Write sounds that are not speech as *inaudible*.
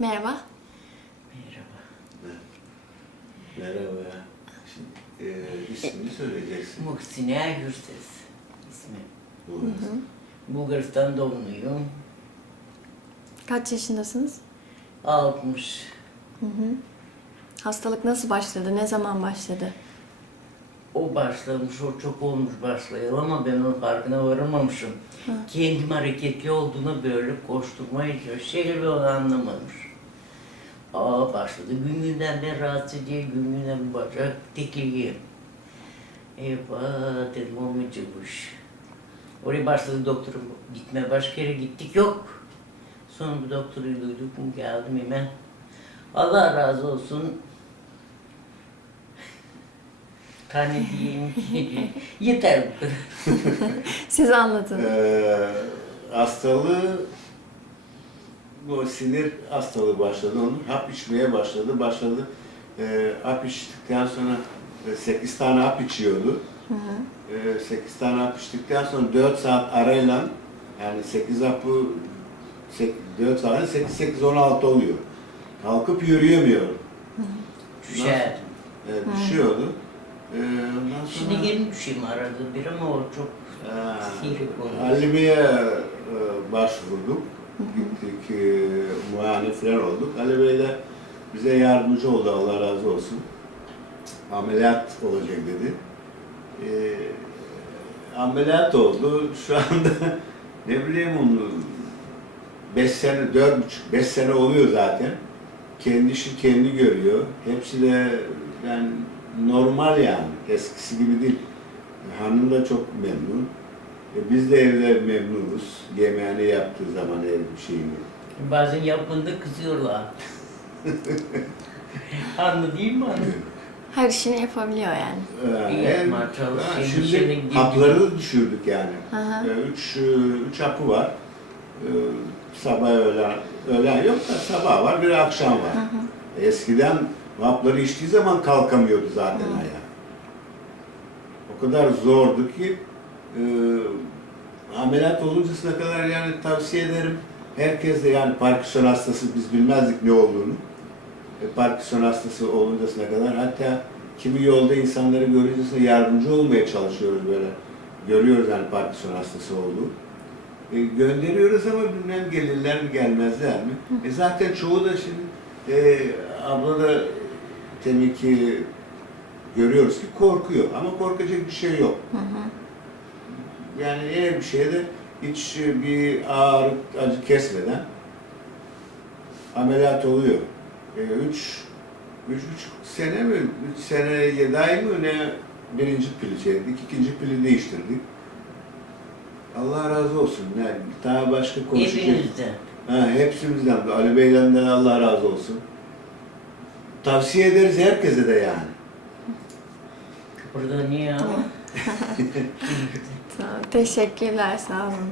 Merhaba. Merhaba. Merhaba. Şimdi, e, ismini söyleyeceksin. Muhsine Gürses ismi. Bu. Bulgaristan doğumluyum. Kaç yaşındasınız? 60. Hastalık nasıl başladı? Ne zaman başladı? O başlamış, o çok olmuş başlayalı ama ben onun farkına varamamışım. Kendim hareketli olduğunu böyle koşturmaya çalışıyor ve onu anlamamış. Aa başladı. Gün günden ben rahatsız ediyor, gün günden bacak dikiliyor. Eyvah dedim olmayacakmış. Oraya başladı doktorum. Gitme başka yere gittik yok. Sonra bu doktoru duyduk geldim hemen. Allah razı olsun. Tane diyeyim ki *laughs* yeter bu kadar. Siz anlatın. Ee, hastalığı bu sinir hastalığı başladı onun. Hap içmeye başladı. Başladı. Ee, hap içtikten sonra 8 tane hap içiyordu. Ee, 8 tane hap içtikten sonra 4 saat arayla yani 8 hapı 4 saat 8 8 16 oluyor. Kalkıp yürüyemiyor. Düşer. Ee, düşüyordu. Ee, ondan sonra Şimdi geri düşeyim arada bir ama o çok Ee, Sihri konu. Halime'ye e, başvurduk. Gittik, e, muayene falan olduk. Ali Bey de bize yardımcı oldu, Allah razı olsun. Ameliyat olacak dedi. E, ameliyat oldu. Şu anda *laughs* ne bileyim onu, beş sene, dört buçuk, beş sene oluyor zaten. Kendi işi kendi görüyor. Hepsi de yani normal yani. Eskisi gibi değil. Hanım da çok memnun. E, biz de evde memnunuz. Yemeğini yaptığı zaman ev şeyini. bazen yapmadığında kızıyorlar. *laughs* Anladın değil mi anne? Her işini yapabiliyor yani. Ee, İyi çalış, Ha, senin işine Şimdi gidip- hapları da düşürdük yani. Hı hı. Ee, Üç, e, üç hapı var. Ee, Sabah öğlen, öğlen yok da sabah var bir akşam var. Eskiden hapları içtiği zaman kalkamıyordu zaten ayağa. O kadar zordu ki e, ameliyat oluncasına kadar yani tavsiye ederim. Herkes de yani Parkinson hastası biz bilmezdik ne olduğunu. E, Parkinson hastası oluncasına kadar hatta kimi yolda insanları görüncesine yardımcı olmaya çalışıyoruz böyle. Görüyoruz yani Parkinson hastası olduğu. E, gönderiyoruz ama bilmem gelirler mi gelmezler mi? E, zaten çoğu da şimdi e, abla da demin ki görüyoruz ki korkuyor ama korkacak bir şey yok. Yani eğer bir şeyde hiç bir ağrı, acı kesmeden ameliyat oluyor. E, üç, üç buçuk sene mi, üç sene yedi ay mı ne birinci pili çektik, ikinci pili değiştirdik. Allah razı olsun. Yani daha başka konuşacak. Hepinizden. Ha, hepsimizden, de, Ali Bey'den de Allah razı olsun. Tavsiye ederiz herkese de yani. Burada niye ama? *laughs* Tamam. Teşekkürler. Sağ olun.